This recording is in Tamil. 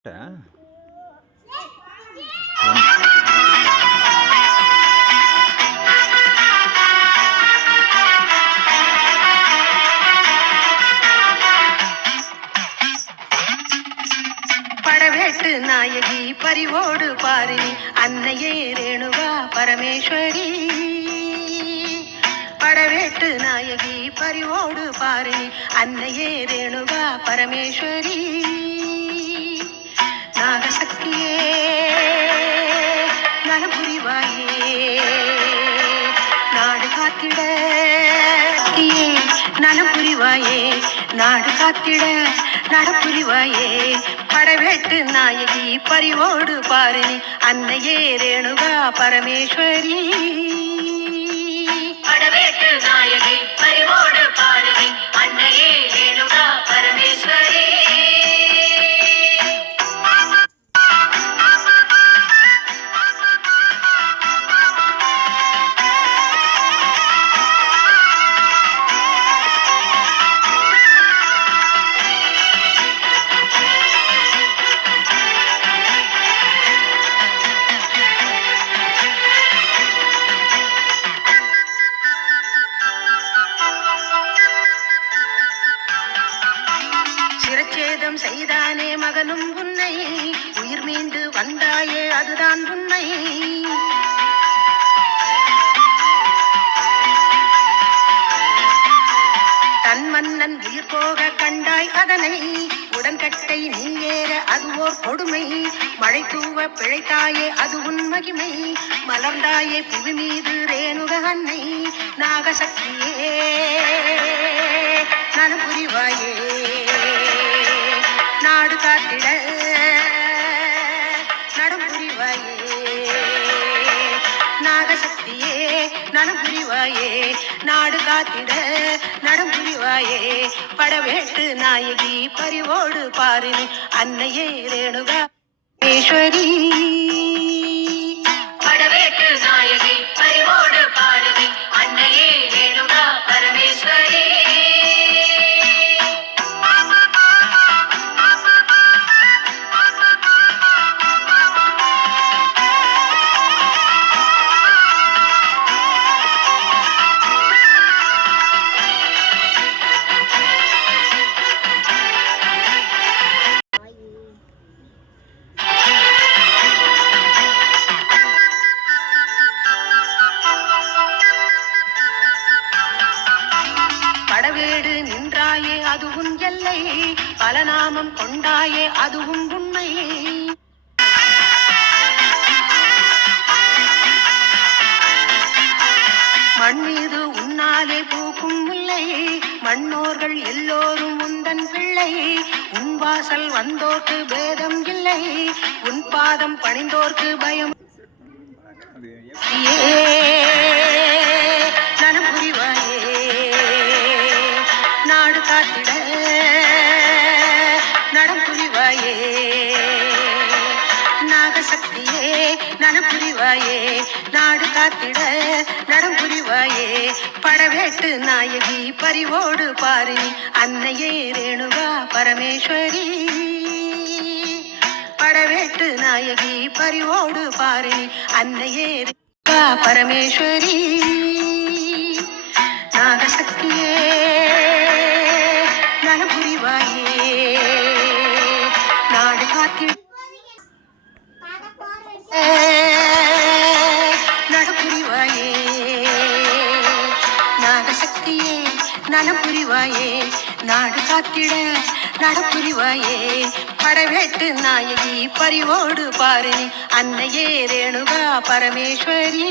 படவேட்டு நாயகி பரிவோடு பாரினி அன்னையே ரேணுகா பரமேஸ்வரி. படவேட்டு நாயகி பரிவோடு பாரினி அன்னையே ரேணுகா பரமேஸ்வரி. நாகசக்தியே நலபுரிவாயே நாடு காத்திட, நலம் புரிவாயே நாடு காத்திட நடப்புரிவாயே. படவேட்டு நாயகி பரிவோடு பாரினி அன்னையே ரேணுகா பரமேஸ்வரி. படவேட்டு நாயகி பரிவோடு பாரினி அன்னையே ரேணுகா பரமேஸ்வரி. சிரச்சேதம் செய்தானே மகனும் உன்னை, உயிர் மீண்டு வந்தாயே அதுதான் உன்னை. தன் மன்னன் உயிர் போக கண்டாய் அதனை, உடன்கட்டை நீ ஏற அது ஓர் கொடுமை. மழை தூவ பிழைத்தாயே அது உன் மகிமை, மலர்ந்தாயே புவி மீது ரேணுக அன்னை. நாகசக்தியே நலம் புரிவாயே நாடு காத்திட நடம் புரிவாயே. நாகசக்தியே நலம் புரிவாயே நாடு காத்திட நடம் புரிவாயே. படவேட்டு நாயகி பரிவோடு பாரினி அன்னையே ரேணுகா பரமேஸ்வரி. படவேட்டு நாயகி பரிவோடு பாரினி அன்னையே ரேணுகா பரமேஸ்வரி. படவேடு நின்றாயே அதுவும் எல்லை, பல நாமம் கொண்டாயே அதுவும் உண்மை. மண் மீது உன்னாலே பூக்கும் முல்லை, மண்ணோர்கள் எல்லோரும் உந்தன் பிள்ளை. உன் வாசல் வந்தோர்க்கு பேதம் இல்லை, உன் பாதம் பணிந்தோர்க்கு பயம். நலம் புரிவாயே நாடு காத்திட நடம் புரிவாயே. நாகசக்தியே நலம் புரிவாயே நாடு காத்திட நடம் புரிவாயே. படவேட்டு நாயகி பரிவோடு பாரினி அன்னையே ரேணுகா பரமேஸ்வரி. படவேட்டு நாயகி பரிவோடு பாரினி அன்னையே ரேணுகா பரமேஸ்வரி. நாகசக்தியே நலம் புரிவாயே நாடு காத்திட நடப்புரிவாயே. நாகசக்தியே நலம் புரிவாயே நாடு காத்திட நடப்புரிவாயே. படவேட்டு நாயகி பரிவோடு பாரினி அன்னையே ரேணுகா பரமேஸ்வரி.